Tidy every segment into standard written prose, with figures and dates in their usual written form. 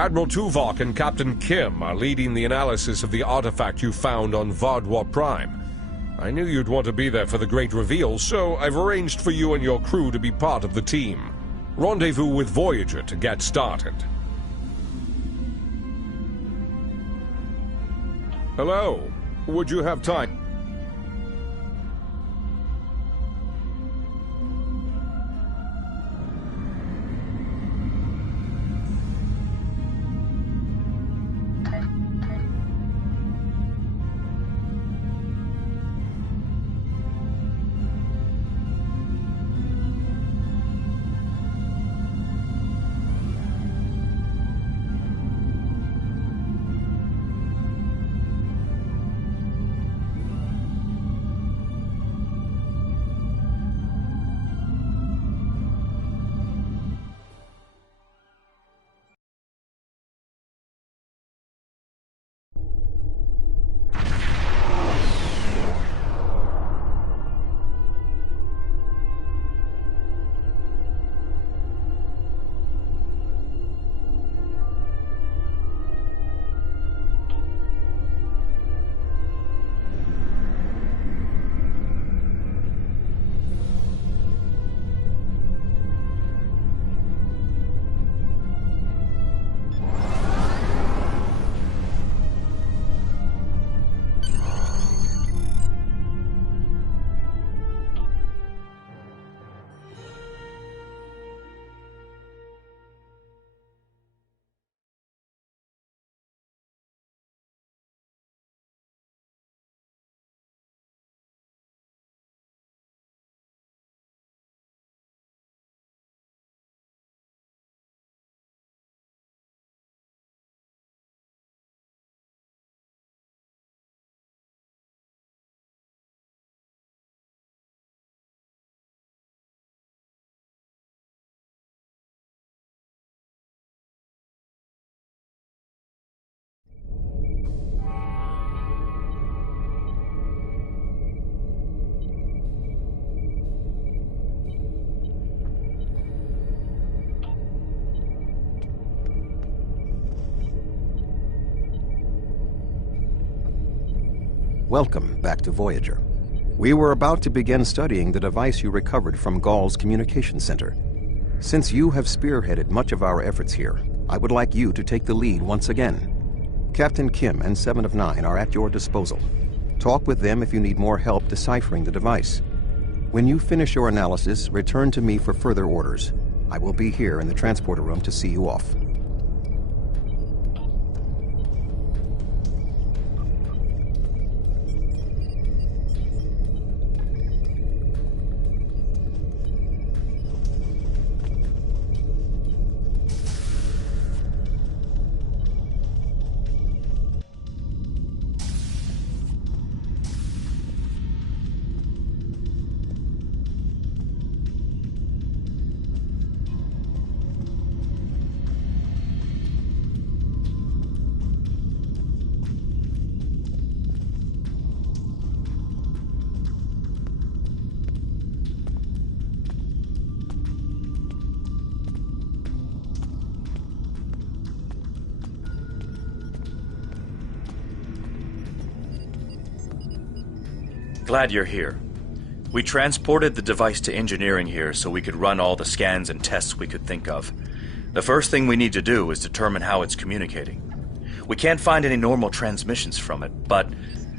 Admiral Tuvok and Captain Kim are leading the analysis of the artifact you found on Vardwa Prime. I knew you'd want to be there for the great reveal, so I've arranged for you and your crew to be part of the team. Rendezvous with Voyager to get started. Hello. Would you have time? Welcome back to Voyager. We were about to begin studying the device you recovered from Gall's communication center. Since you have spearheaded much of our efforts here, I would like you to take the lead once again. Captain Kim and 7 of 9 are at your disposal. Talk with them if you need more help deciphering the device. When you finish your analysis, return to me for further orders. I will be here in the transporter room to see you off. Glad you're here. We transported the device to engineering here so we could run all the scans and tests we could think of. The first thing we need to do is determine how it's communicating. We can't find any normal transmissions from it, but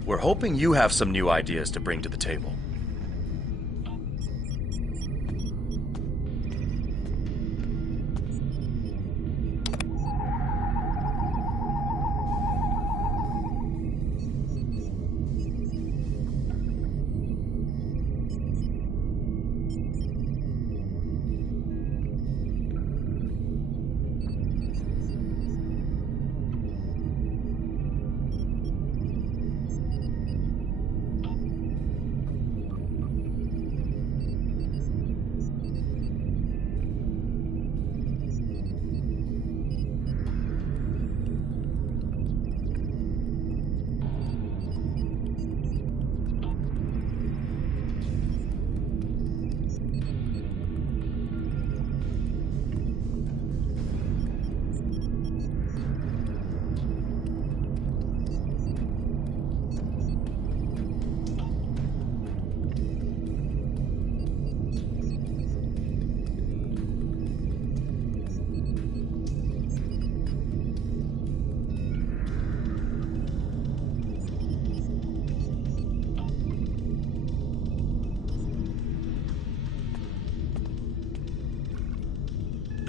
we're hoping you have some new ideas to bring to the table.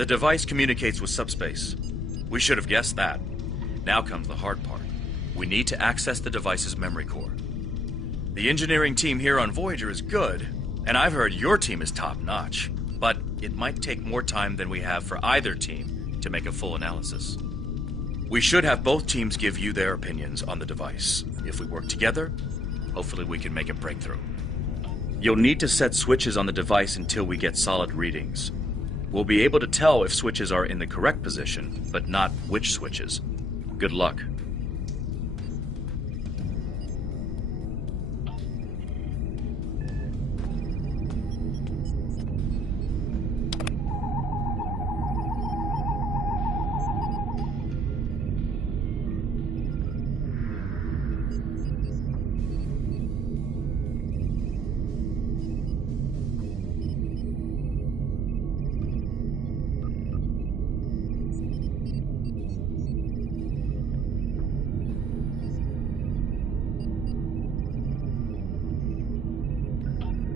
The device communicates with subspace. We should have guessed that. Now comes the hard part. We need to access the device's memory core. The engineering team here on Voyager is good, and I've heard your team is top-notch, but it might take more time than we have for either team to make a full analysis. We should have both teams give you their opinions on the device. If we work together, hopefully we can make a breakthrough. You'll need to set switches on the device until we get solid readings. We'll be able to tell if switches are in the correct position, but not which switches. Good luck.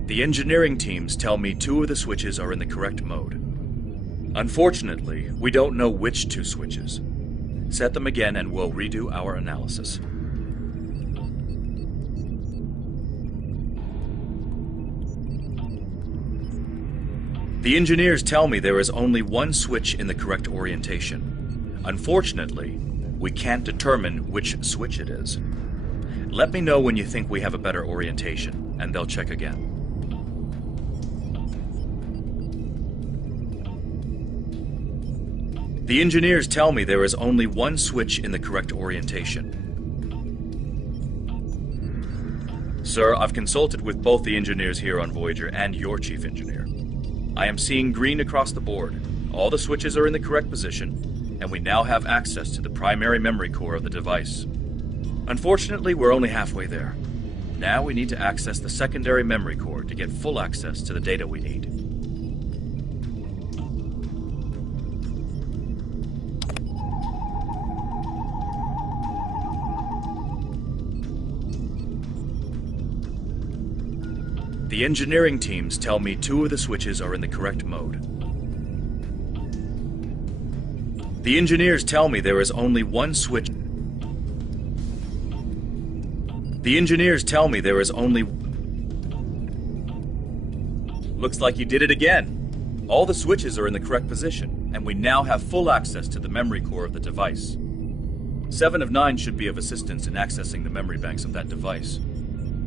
The engineering teams tell me 2 of the switches are in the correct mode. Unfortunately, we don't know which 2 switches. Set them again and we'll redo our analysis. The engineers tell me there is only 1 switch in the correct orientation. Unfortunately, we can't determine which switch it is. Let me know when you think we have a better orientation, and they'll check again. The engineers tell me there is only 1 switch in the correct orientation. Sir, I've consulted with both the engineers here on Voyager and your chief engineer. I am seeing green across the board. All the switches are in the correct position, and we now have access to the primary memory core of the device. Unfortunately, we're only halfway there. Now we need to access the secondary memory core to get full access to the data we need. The engineering teams tell me 2 of the switches are in the correct mode. The engineers tell me there is only 1 switch. The engineers tell me there is only... Looks like you did it again. All the switches are in the correct position, and we now have full access to the memory core of the device. 7 of 9 should be of assistance in accessing the memory banks of that device.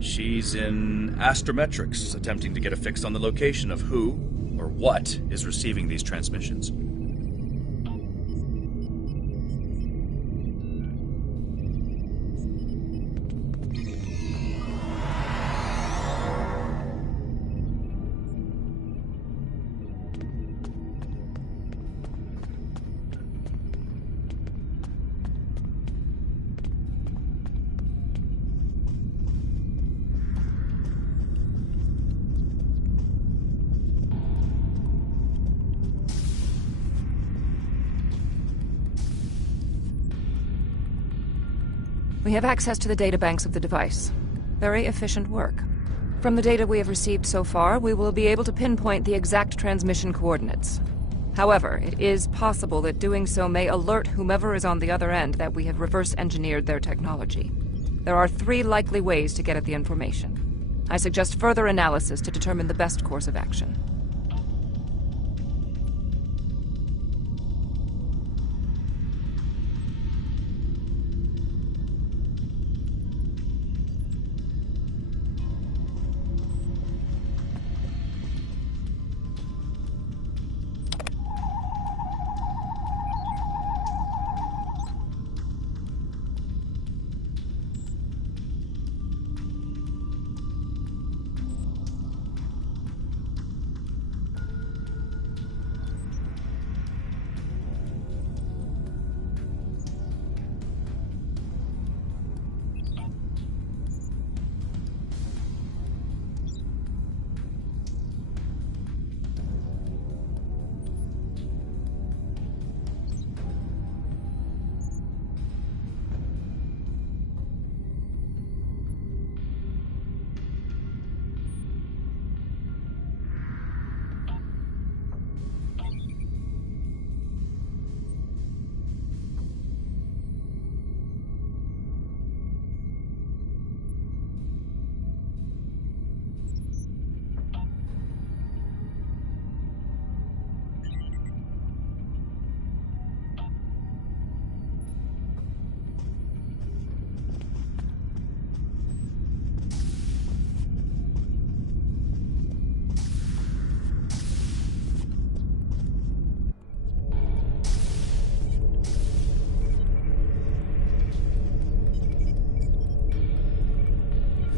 She's in astrometrics, attempting to get a fix on the location of who, or what, is receiving these transmissions. We have access to the databanks of the device. Very efficient work. From the data we have received so far, we will be able to pinpoint the exact transmission coordinates. However, it is possible that doing so may alert whomever is on the other end that we have reverse-engineered their technology. There are 3 likely ways to get at the information. I suggest further analysis to determine the best course of action.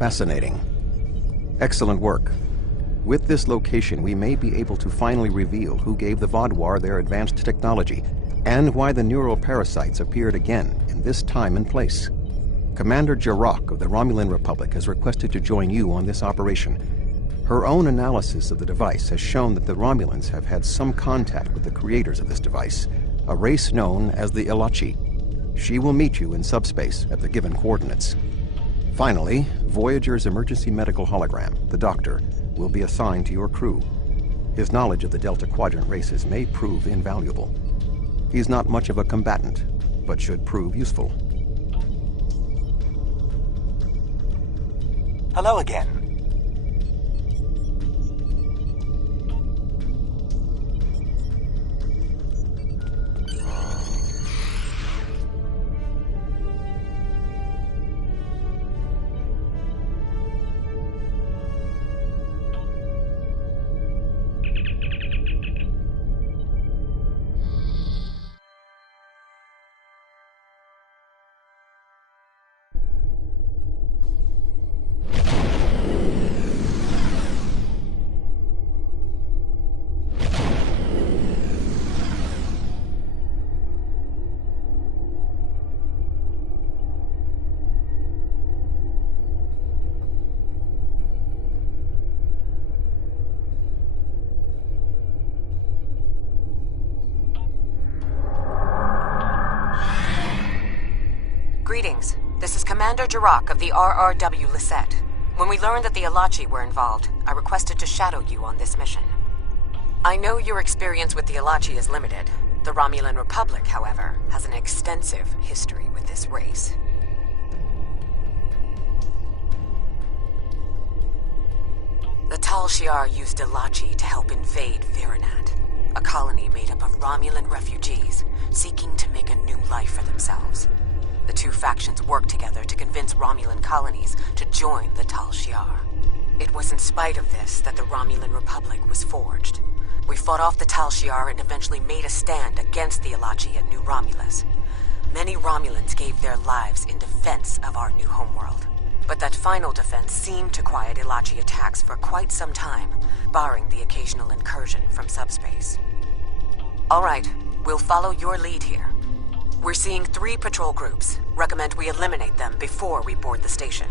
Fascinating. Excellent work. With this location, we may be able to finally reveal who gave the Vaadwaur their advanced technology, and why the neural parasites appeared again in this time and place. Commander Jarok of the Romulan Republic has requested to join you on this operation. Her own analysis of the device has shown that the Romulans have had some contact with the creators of this device, a race known as the Ilachi. She will meet you in subspace at the given coordinates. Finally, Voyager's emergency medical hologram, the Doctor, will be assigned to your crew. His knowledge of the Delta Quadrant races may prove invaluable. He's not much of a combatant, but should prove useful. Hello again. Greetings. This is Commander Jarok of the RRW Lisette. When we learned that the Ilachi were involved, I requested to shadow you on this mission. I know your experience with the Ilachi is limited. The Romulan Republic, however, has an extensive history with this race. The Tal Shiar used Ilachi to help invade Virinat, a colony made up of Romulan refugees seeking to make a new life for themselves. The two factions worked together to convince Romulan colonies to join the Tal Shiar. It was in spite of this that the Romulan Republic was forged. We fought off the Tal Shiar and eventually made a stand against the Ilachi at New Romulus. Many Romulans gave their lives in defense of our new homeworld. But that final defense seemed to quiet Ilachi attacks for quite some time, barring the occasional incursion from subspace. All right, we'll follow your lead here. We're seeing 3 patrol groups. Recommend we eliminate them before we board the station.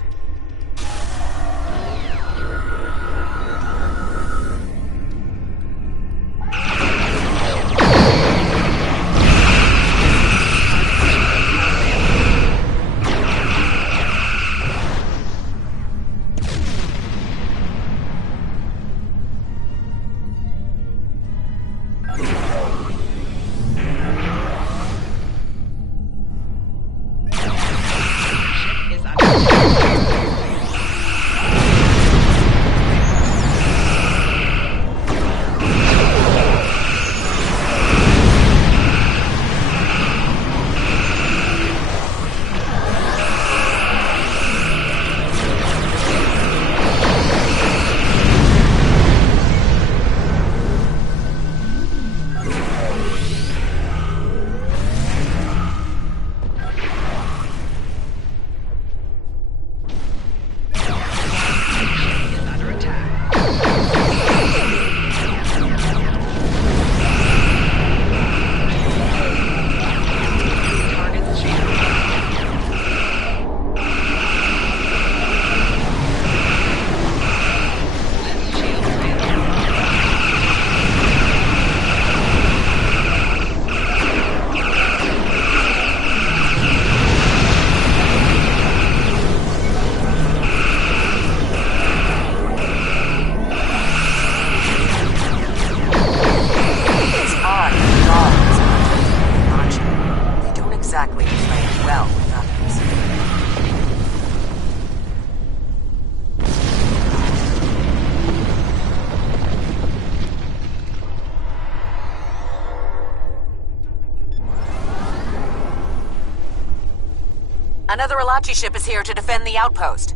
Another Ilachi ship is here to defend the outpost.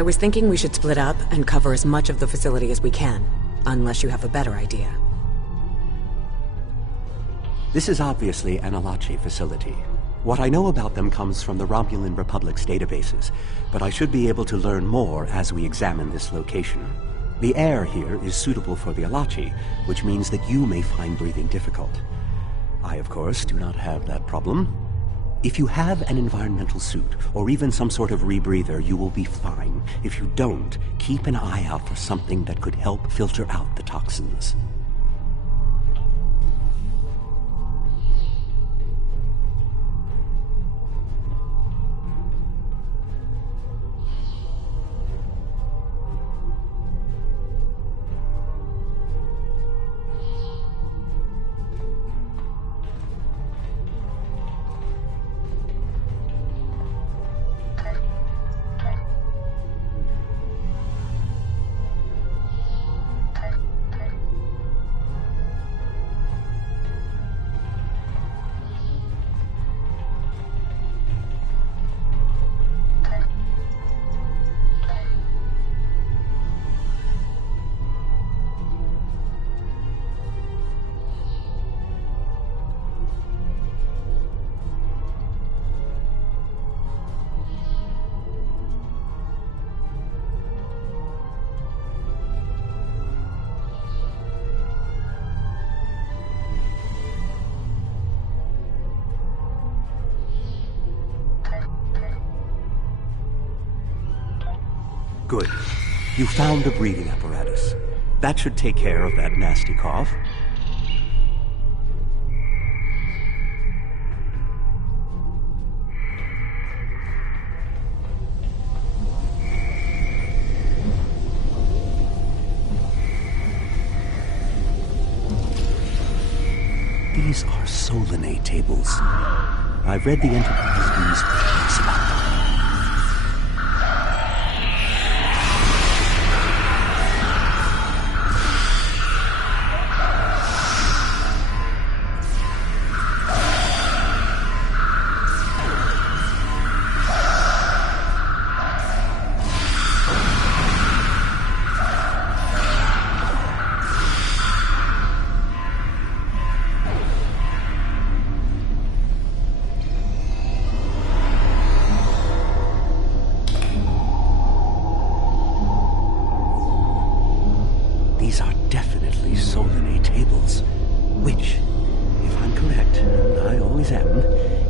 I was thinking we should split up and cover as much of the facility as we can, unless you have a better idea. This is obviously an Alachi facility. What I know about them comes from the Romulan Republic's databases, but I should be able to learn more as we examine this location. The air here is suitable for the Alachi, which means that you may find breathing difficult. I, of course, do not have that problem. If you have an environmental suit, or even some sort of rebreather, you will be fine. If you don't, keep an eye out for something that could help filter out the toxins. Good. You found a breathing apparatus. That should take care of that nasty cough. These are Solinate tables. I've read the Enterprise's books about them. These are definitely Solinate tables, which, if I'm correct, and I always am,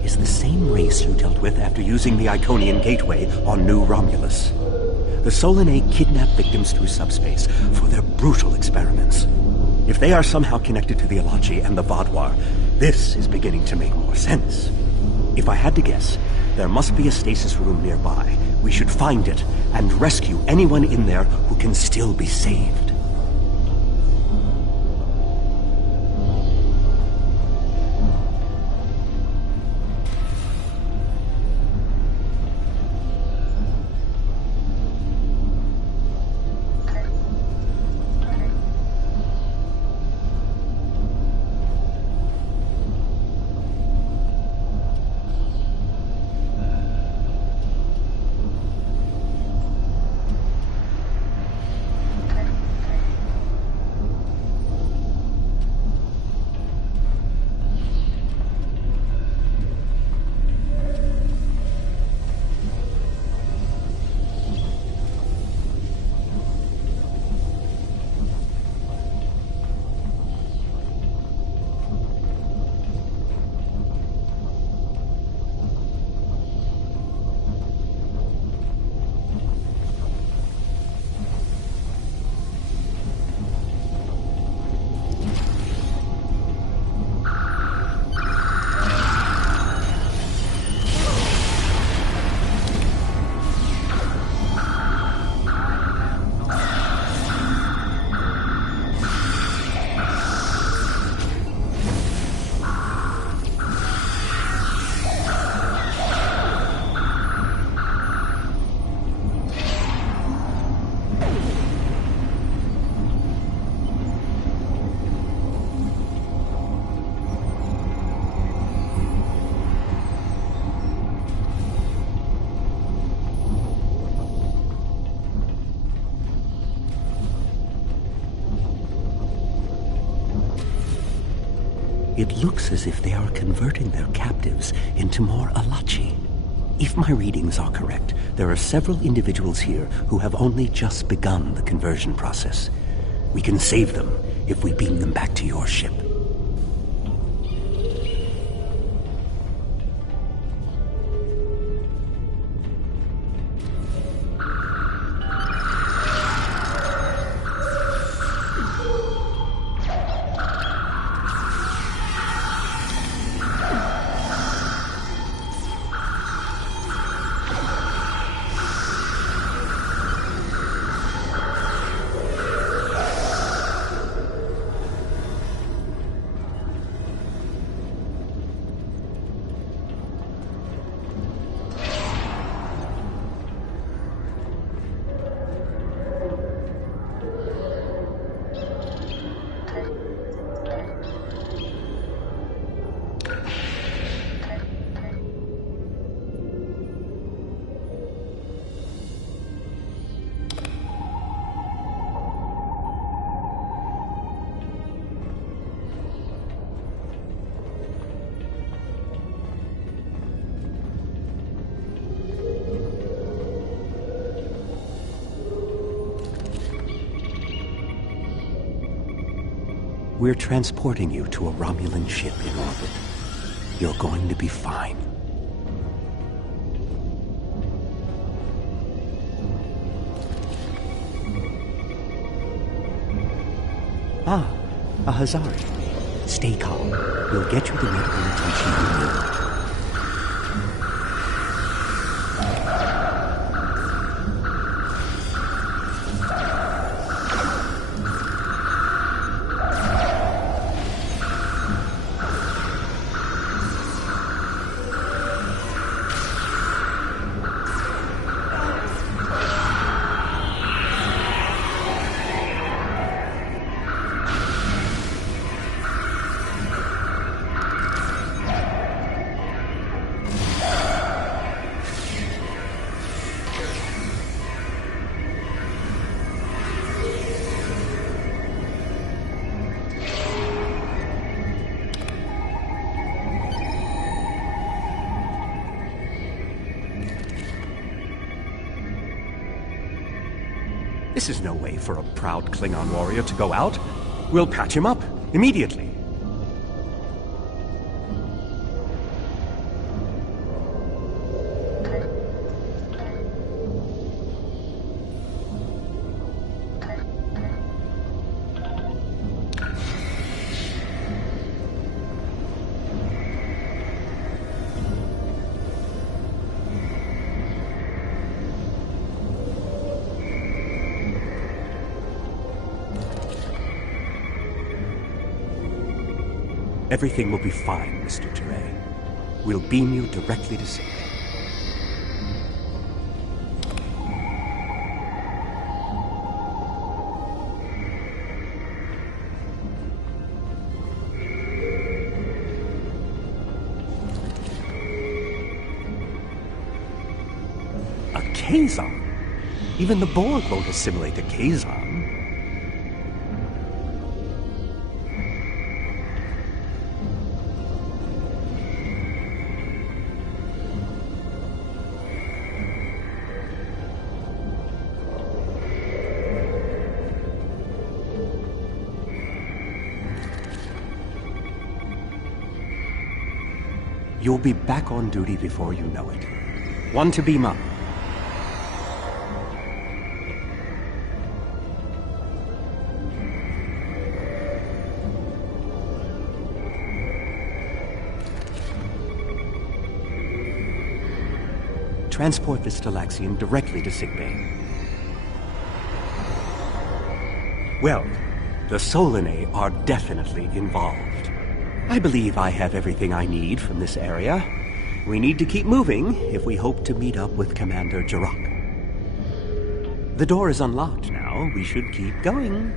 is the same race you dealt with after using the Iconian Gateway on New Romulus. The Solinate kidnap victims through subspace for their brutal experiments. If they are somehow connected to the Alachi and the Vaadwaur, this is beginning to make more sense. If I had to guess, there must be a stasis room nearby. We should find it and rescue anyone in there who can still be saved. It looks as if they are converting their captives into more Alachi. If my readings are correct, there are several individuals here who have only just begun the conversion process. We can save them if we beam them back to your ship. We're transporting you to a Romulan ship in orbit. You're going to be fine. Ah, a Hazari. Stay calm. We'll get you the medical attention you need. This is no way for a proud Klingon warrior to go out. We'll patch him up immediately. Everything will be fine, Mr. Teray. We'll beam you directly to sickbay. A Kazon? Even the Borg won't assimilate a Kazon. You'll be back on duty before you know it. One to beam up. Transport this Stalaxian directly to sickbay. Well, the Solanae are definitely involved. I believe I have everything I need from this area. We need to keep moving if we hope to meet up with Commander Jirok. The door is unlocked now. We should keep going.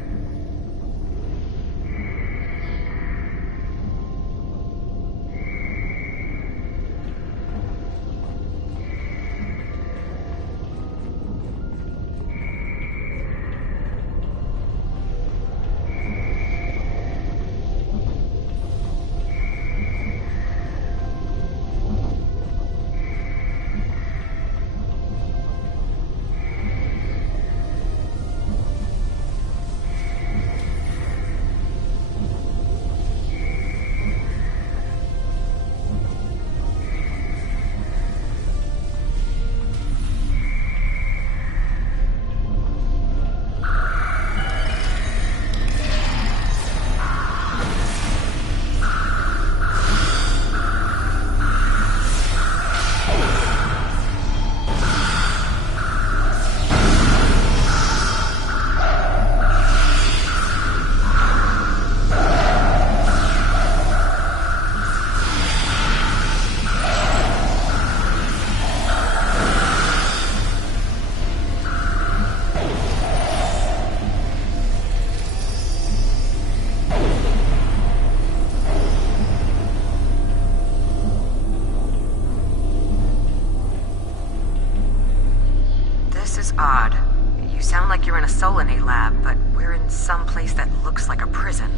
in a Solanae lab, but we're in some place that looks like a prison.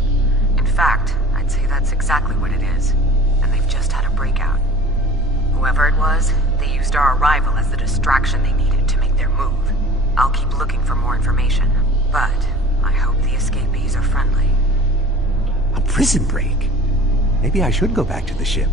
In fact, I'd say that's exactly what it is. And they've just had a breakout. Whoever it was, they used our arrival as the distraction they needed to make their move. I'll keep looking for more information, but I hope the escapees are friendly. A prison break? Maybe I should go back to the ship.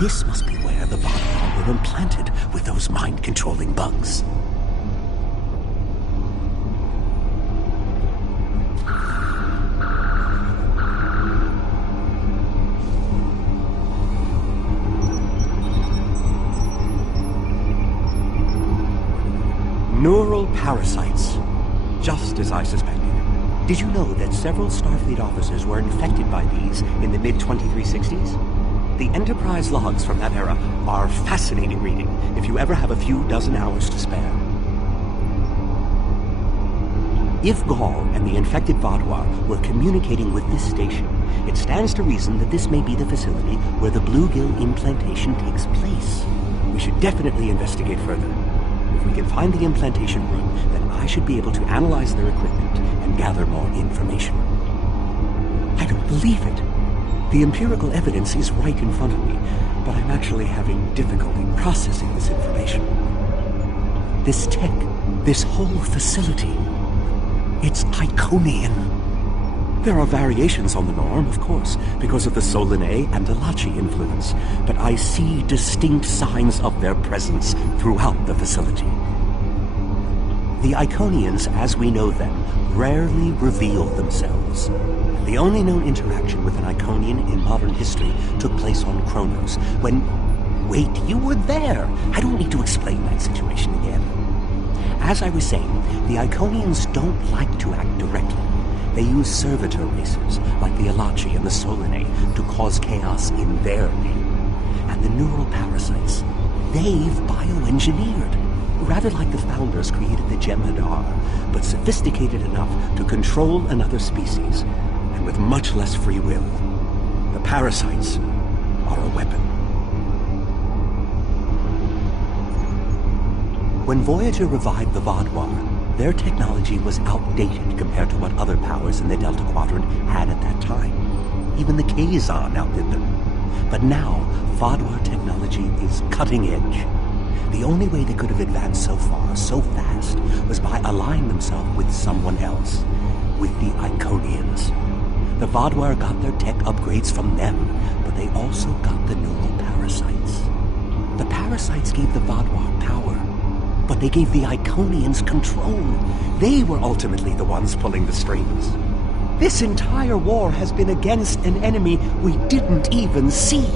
This must be where the Vadvar were implanted with those mind-controlling bugs. Neural parasites. Just as I suspected. Did you know that several Starfleet officers were infected by these in the mid-2360s? The Enterprise logs from that era are fascinating reading if you ever have a few dozen hours to spare. If Gaul and the infected Vadvar were communicating with this station, it stands to reason that this may be the facility where the bluegill implantation takes place. We should definitely investigate further. If we can find the implantation room, then I should be able to analyze their equipment and gather more information. I don't believe it. The empirical evidence is right in front of me, but I'm actually having difficulty processing this information. This tech, this whole facility, it's Iconian. There are variations on the norm, of course, because of the Solanae and Delachi influence, but I see distinct signs of their presence throughout the facility. The Iconians, as we know them, rarely reveal themselves. The only known interaction with an Iconian in modern history took place on Kronos, when... Wait, you were there! I don't need to explain that situation again. As I was saying, the Iconians don't like to act directly. They use servitor races, like the Alachi and the Solanae, to cause chaos in their name. And the neural parasites, they've bioengineered. Rather like the founders created the Jem'Hadar, but sophisticated enough to control another species, and with much less free will. The parasites are a weapon. When Voyager revived the Vadvar, their technology was outdated compared to what other powers in the Delta Quadrant had at that time. Even the Kazon outdid them. But now, Vadvar technology is cutting edge. The only way they could have advanced so far, so fast, was by allying themselves with someone else, with the Iconians. The Vadvar got their tech upgrades from them, but they also got the neural parasites. The parasites gave the Vadvar power, but they gave the Iconians control. They were ultimately the ones pulling the strings. This entire war has been against an enemy we didn't even see.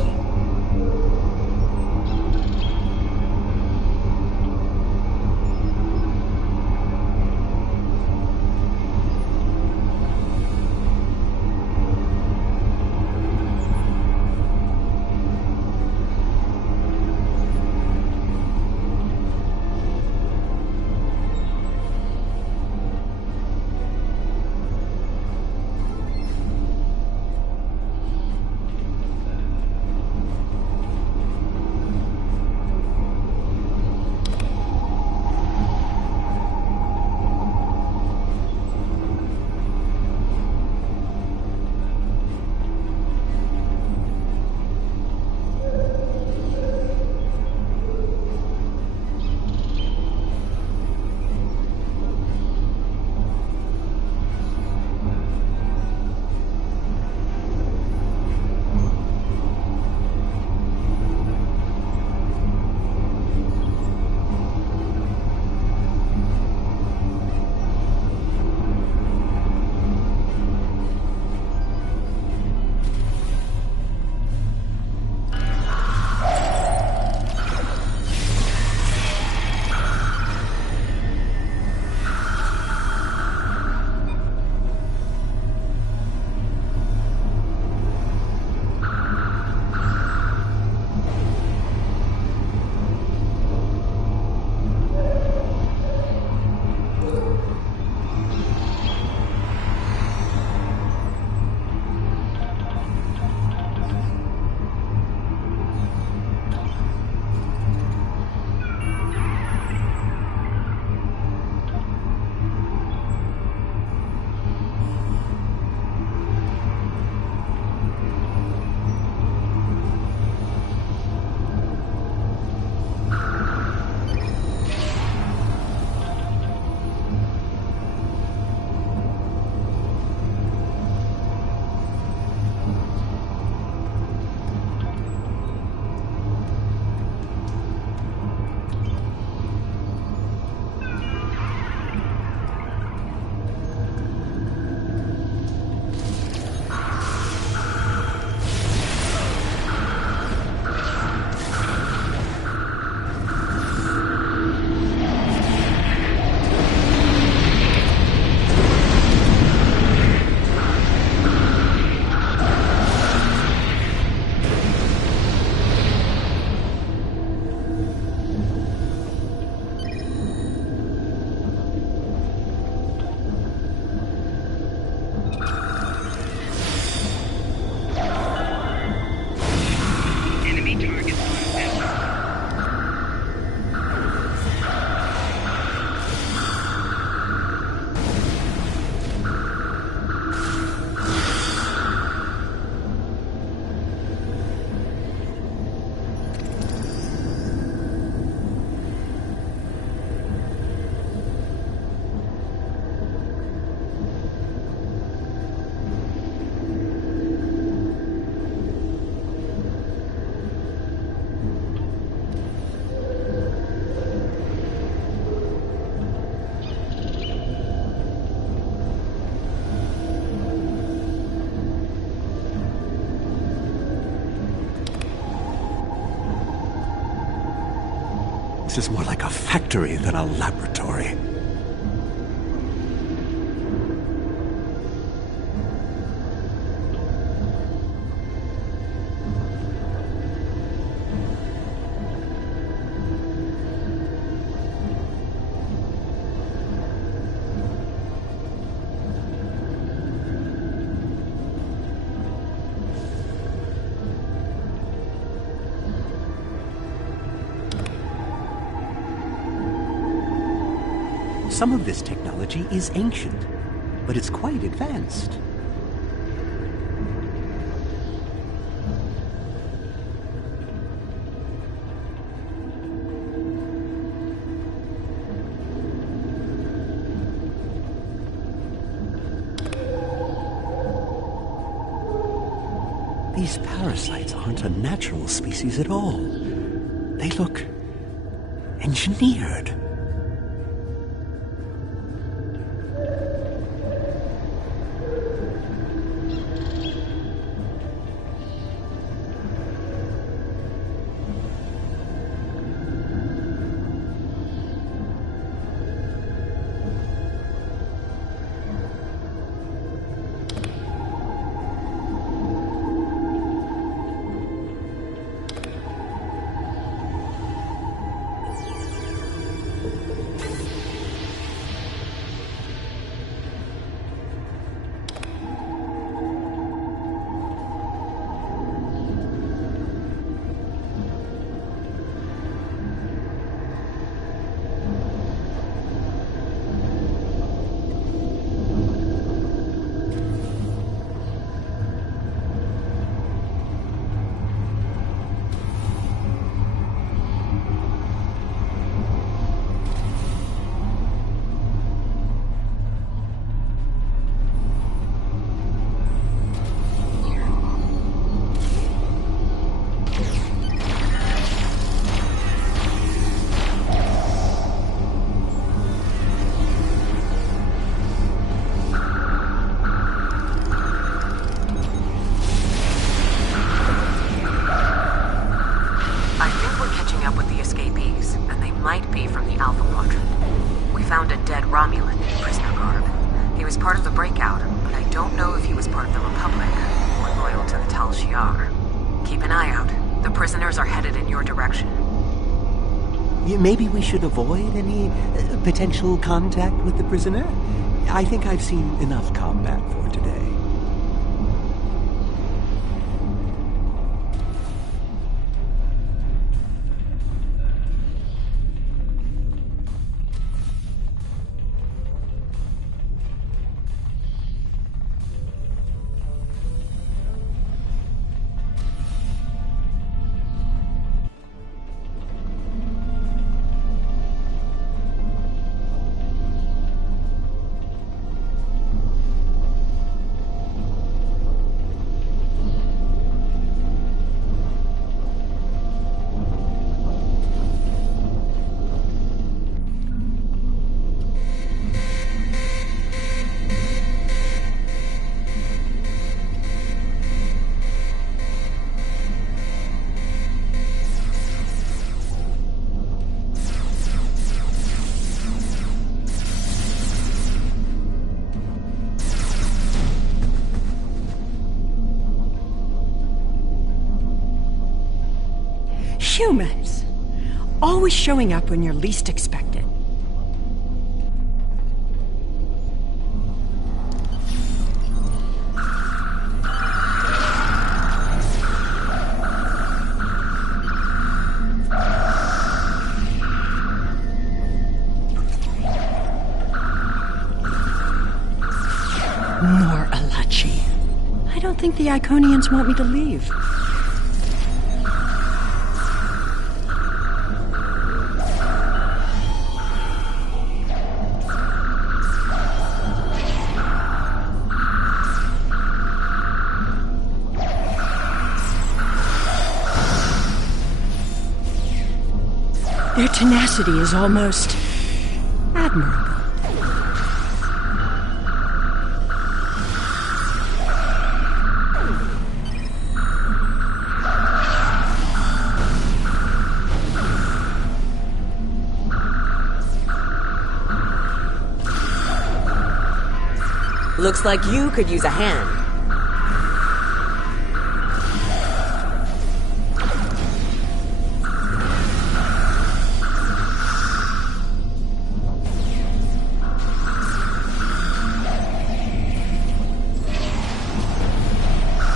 This is more like a factory than a laboratory. Some of this technology is ancient, but it's quite advanced. These parasites aren't a natural species at all. They look engineered. Maybe we should avoid any potential contact with the prisoner? I think I've seen enough combat for today. Humans! Always showing up when you're least expected. More Alachi. I don't think the Iconians want me to leave. Their tenacity is almost admirable. Looks like you could use a hand.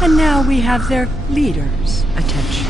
And now we have their leader's attention.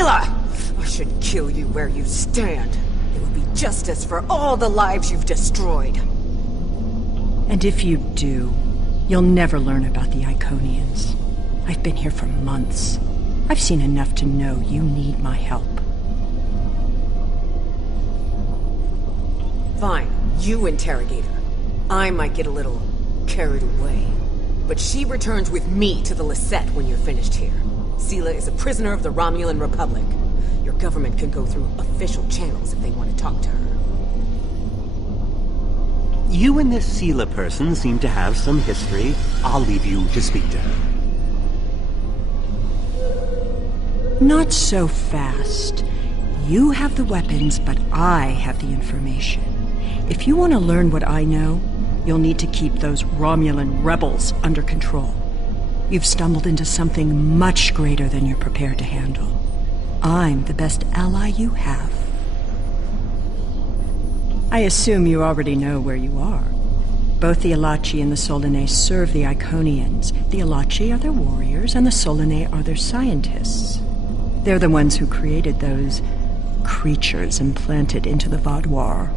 I should kill you where you stand. It would be justice for all the lives you've destroyed. And if you do, you'll never learn about the Iconians. I've been here for months. I've seen enough to know you need my help. Fine, you interrogate her. I might get a little carried away. But she returns with me to the Lisette when you're finished here. Sela is a prisoner of the Romulan Republic. Your government can go through official channels if they want to talk to her. You and this Sela person seem to have some history. I'll leave you to speak to her. Not so fast. You have the weapons, but I have the information. If you want to learn what I know, you'll need to keep those Romulan rebels under control. You've stumbled into something much greater than you're prepared to handle. I'm the best ally you have. I assume you already know where you are. Both the Alachi and the Solanae serve the Iconians. The Alachi are their warriors, and the Solanae are their scientists. They're the ones who created those creatures implanted into the Vaadwaur.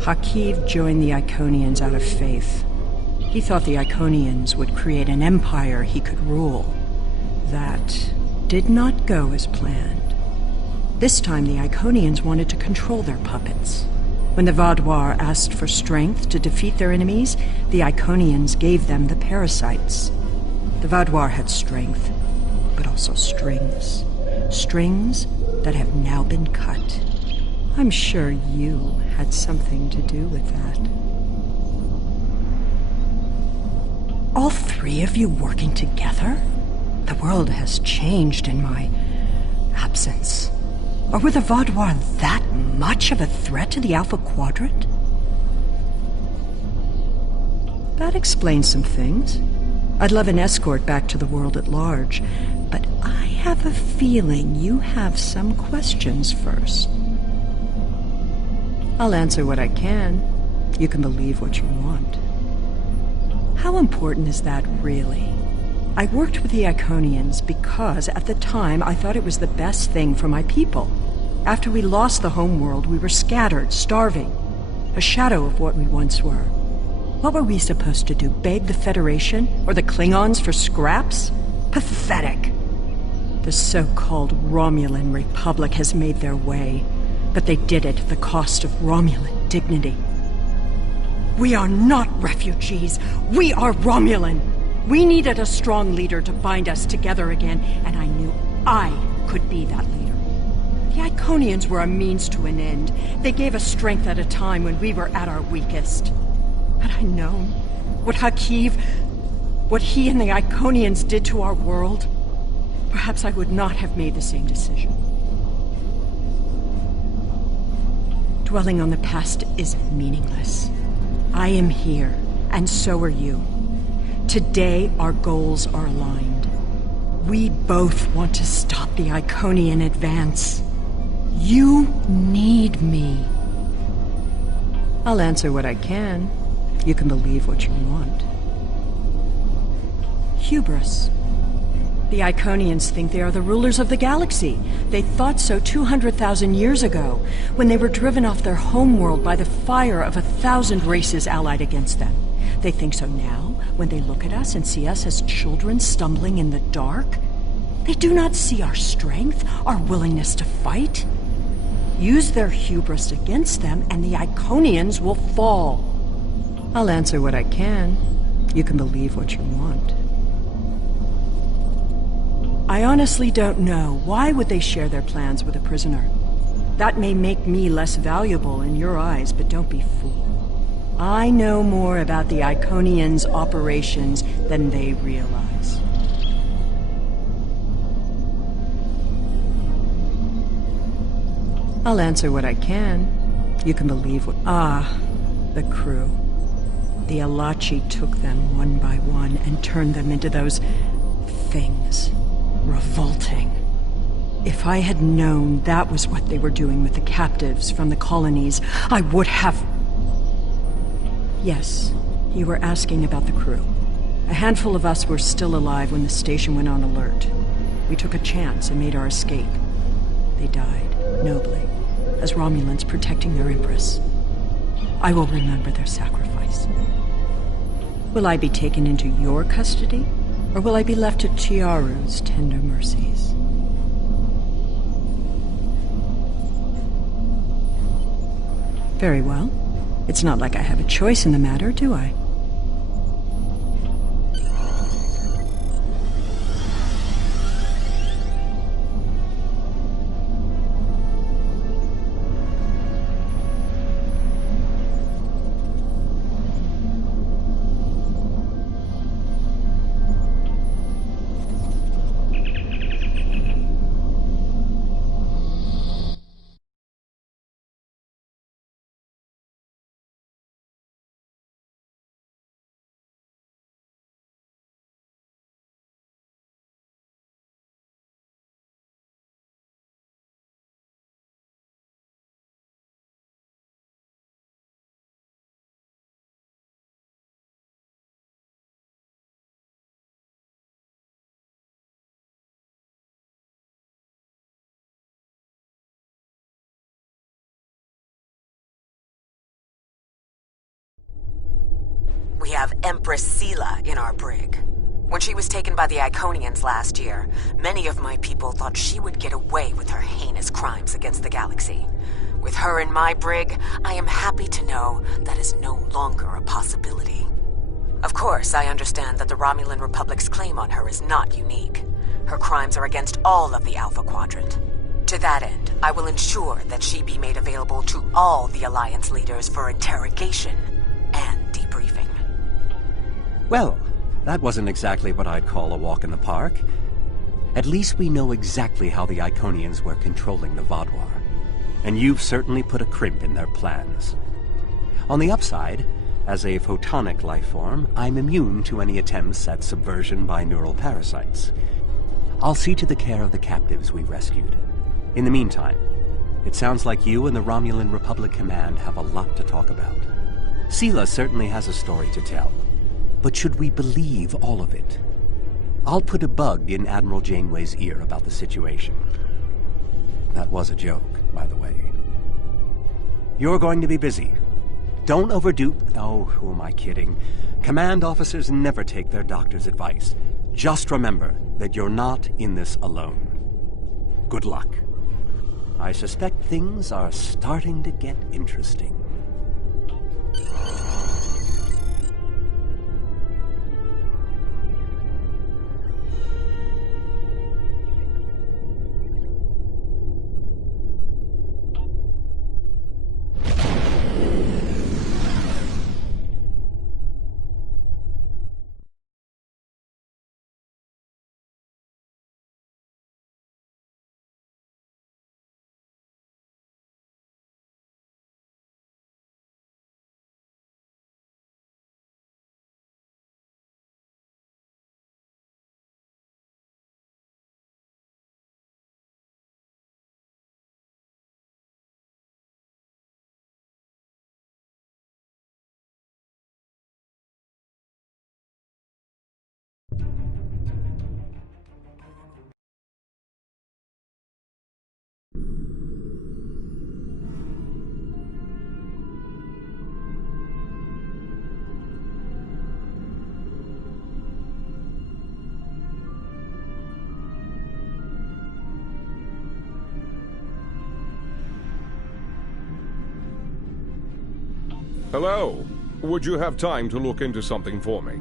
Hakiv joined the Iconians out of faith. He thought the Iconians would create an empire he could rule. That did not go as planned. This time the Iconians wanted to control their puppets. When the Vaadwaur asked for strength to defeat their enemies, the Iconians gave them the parasites. The Vaadwaur had strength, but also strings. Strings that have now been cut. I'm sure you had something to do with that. All three of you working together? The world has changed in my absence. Or were the Vaadwaur that much of a threat to the Alpha Quadrant? That explains some things. I'd love an escort back to the world at large, but I have a feeling you have some questions first. I'll answer what I can. You can believe what you want. How important is that, really? I worked with the Iconians because, at the time, I thought it was the best thing for my people. After we lost the homeworld, we were scattered, starving. A shadow of what we once were. What were we supposed to do, beg the Federation or the Klingons for scraps? Pathetic. The so-called Romulan Republic has made their way, but they did it at the cost of Romulan dignity. We are not refugees. We are Romulan. We needed a strong leader to bind us together again, and I knew I could be that leader. The Iconians were a means to an end. They gave us strength at a time when we were at our weakest. Had I known what Hakiv, what he and the Iconians did to our world, perhaps I would not have made the same decision. Dwelling on the past is meaningless. I am here, and so are you. Today, our goals are aligned. We both want to stop the Iconian advance. You need me. I'll answer what I can. You can believe what you want. Hubris. The Iconians think they are the rulers of the galaxy. They thought so 200,000 years ago, when they were driven off their homeworld by the fire of 1,000 races allied against them. They think so now, when they look at us and see us as children stumbling in the dark. They do not see our strength, our willingness to fight. Use their hubris against them, and the Iconians will fall. I'll answer what I can. You can believe what you want. I honestly don't know. Why would they share their plans with a prisoner? That may make me less valuable in your eyes, but don't be fooled. I know more about the Iconians' operations than they realize. I'll answer what I can. You can believe what... the crew. The Alachi took them one by one and turned them into those... things. Revolting. If I had known that was what they were doing with the captives from the colonies, I would have... Yes, you were asking about the crew. A handful of us were still alive when the station went on alert. We took a chance and made our escape. They died, nobly, as Romulans protecting their Empress. I will remember their sacrifice. Will I be taken into your custody? Or will I be left to Tiaru's tender mercies? Very well. It's not like I have a choice in the matter, do I? We have Empress Sela in our brig. When she was taken by the Iconians last year, many of my people thought she would get away with her heinous crimes against the galaxy. With her in my brig, I am happy to know that is no longer a possibility. Of course, I understand that the Romulan Republic's claim on her is not unique. Her crimes are against all of the Alpha Quadrant. To that end, I will ensure that she be made available to all the Alliance leaders for interrogation and debriefing. Well, that wasn't exactly what I'd call a walk in the park. At least we know exactly how the Iconians were controlling the Vaadwaur. And you've certainly put a crimp in their plans. On the upside, as a photonic life form, I'm immune to any attempts at subversion by neural parasites. I'll see to the care of the captives we rescued. In the meantime, it sounds like you and the Romulan Republic Command have a lot to talk about. Sela certainly has a story to tell. But should we believe all of it? I'll put a bug in Admiral Janeway's ear about the situation. That was a joke, by the way. You're going to be busy. Don't overdo... Oh, who am I kidding? Command officers never take their doctor's advice. Just remember that you're not in this alone. Good luck. I suspect things are starting to get interesting. Hello. Would you have time to look into something for me?